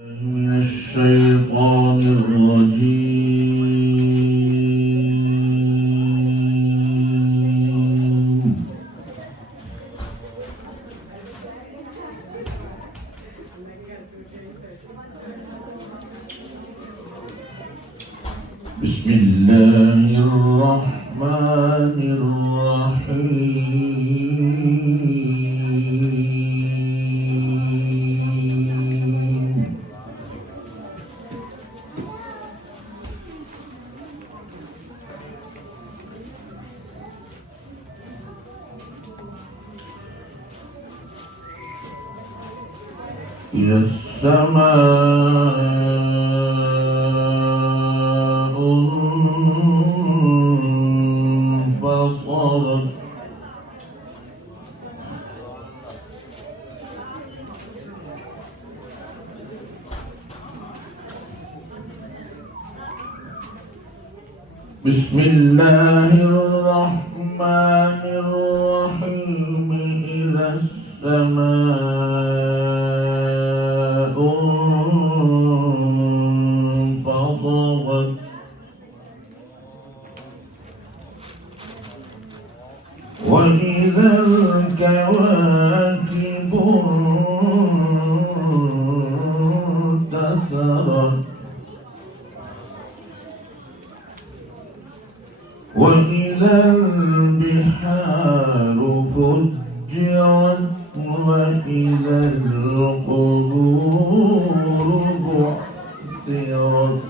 من الشيطان الرجيم. بسم الله الرحمن الرحيم. إذا السماء انفطرت بسم الله الرحمن الرحيم. إذا السماء انفطرت وإذا الكواكب انتثرت وإذا البحار فجرت وإذا القبور بعثرت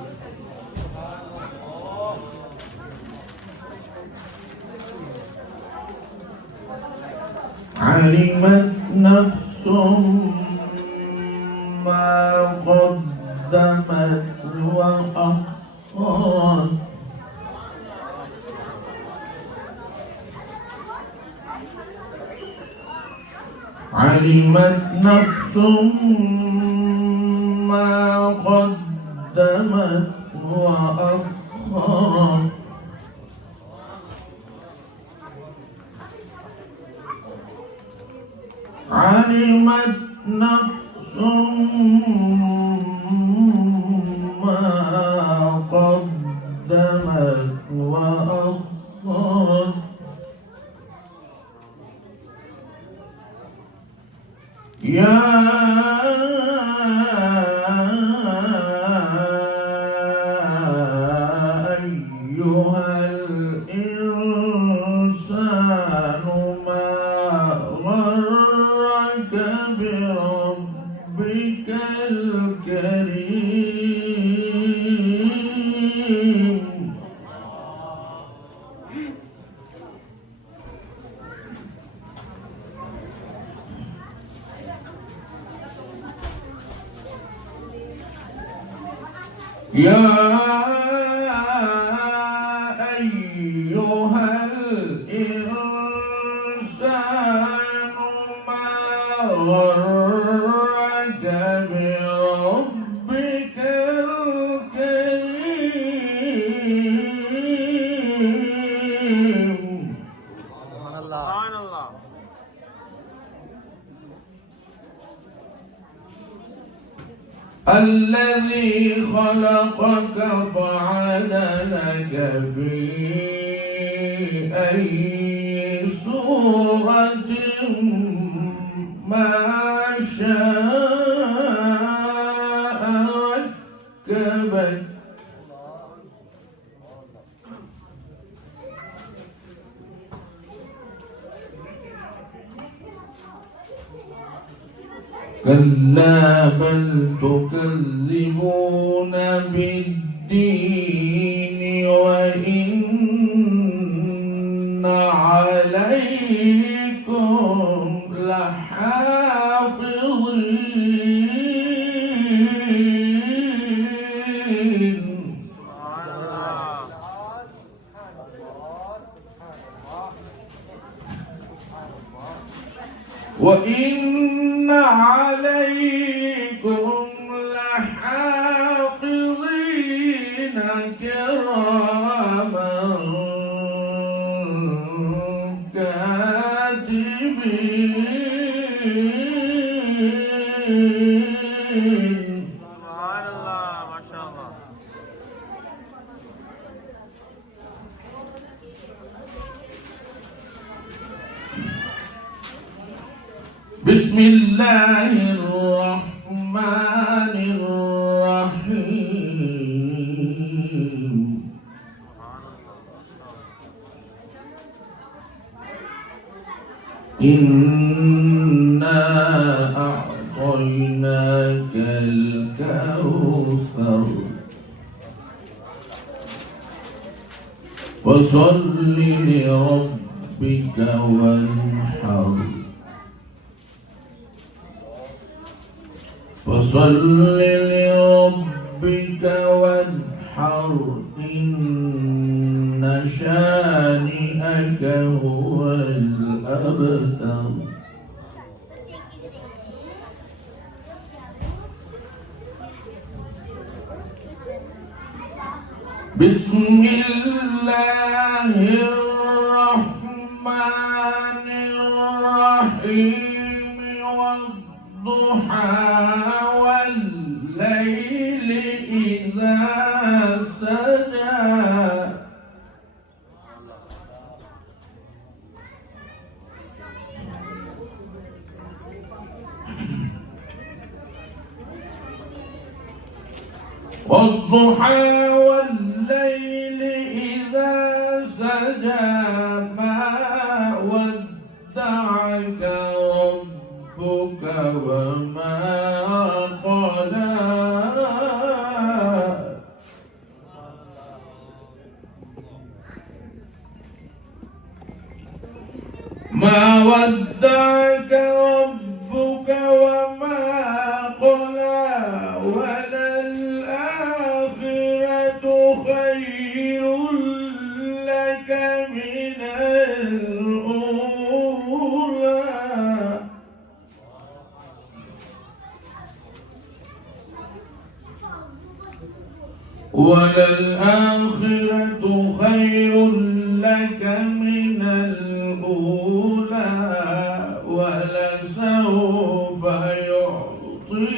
علمت نفس ما قدمت وأخرت علمت نفس ما قدمت وأخرت علمت نفس ما قدمت وأخرت يا أيها الإنسان ما غرك بربك الكريم. يا أيها الإنسان ما غرك بربك الكريم. سبحان الله. الذي خلقك فعدلك في أي صورة ما شاء ركبك. كلا بل تكذبون بالدين وإن عليكم لحافظين. وإن عليكم لحافظين كراما كاتبين. الله الرحمن الرحيم إنا أعطيناك الكوثر فصل لربك وانحر فصل لربك وانحر إن شانئك هو الأبتر بسم الله الرحمن الرحيم والضحى والليل إذا سجى والضحى والليل إذا سجى ما ودعك ربك وما قلى ما ودعك ربك وما قلى وللآخرة خير لك من الأولى وللآخرة خير لك من الأولى ولسوف يعطيك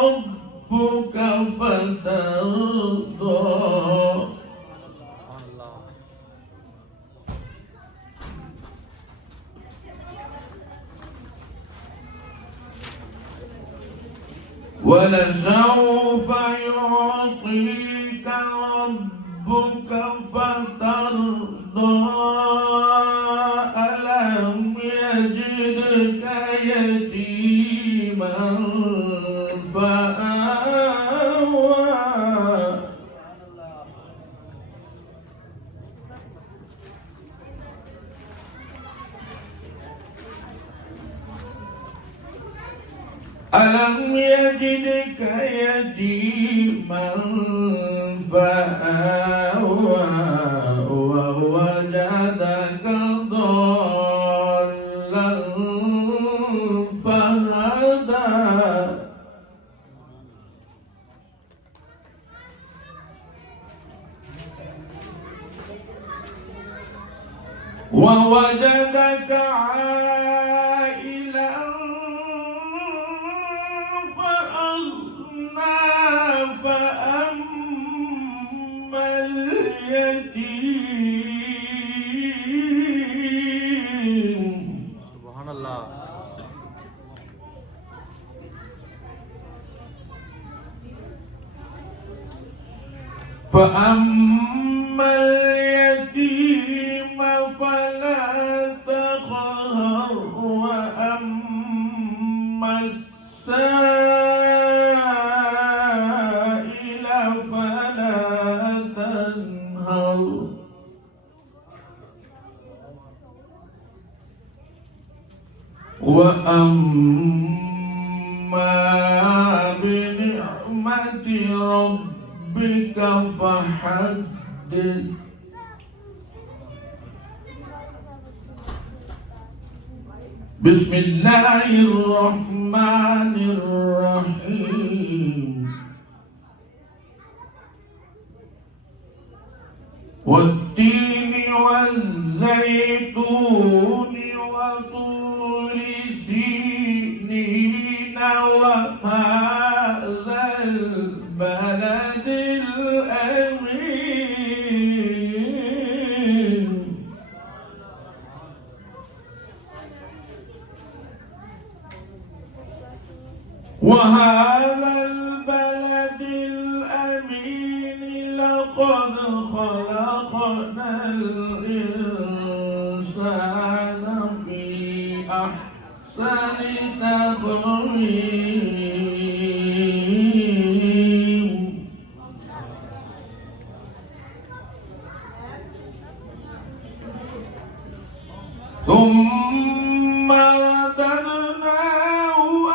ربك فترضى ولسوف يعطيك ربك فترضى ألم يجدك يتيما فآوى ألم يجدك يتيما فآوى ووجدك ضالا فهدى ووجدك عائلا فأما اليتيم سبحان الله فأما اليتيم فلا تقهر وأما السائل فلا تنهر وأما بنعمة ربك فحدث بسم الله الرحمن الرحيم والتين والزيتون وطور سينين وهذا البلد الأمين وهذا البلد الأمين لقد خلقنا الإنسان في أحسن تقويم ثم رددناه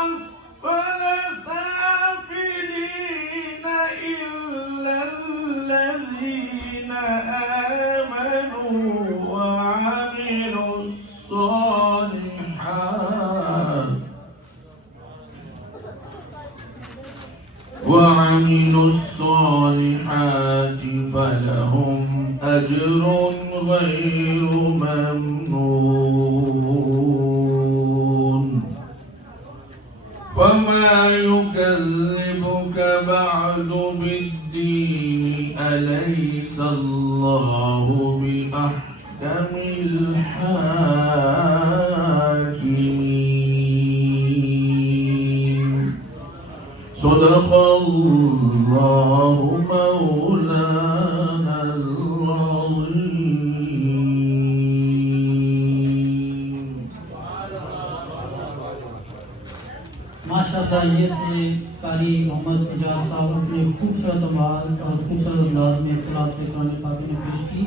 أسفل سافلين إلا الذين آمنوا وعملوا الصالحات فلهم أجر غير ممنون فما يكذبك بعد بالدين أليس الله بأحكم الحاكمين صدق الله مولانا العظيم माशाअल्लाह ये थे कारी मोहम्मद इजाज साहब अपने खूबसूरत आवाज़ और खूबसूरत अंदाज में तलावत कुरान पाक ने पेश की।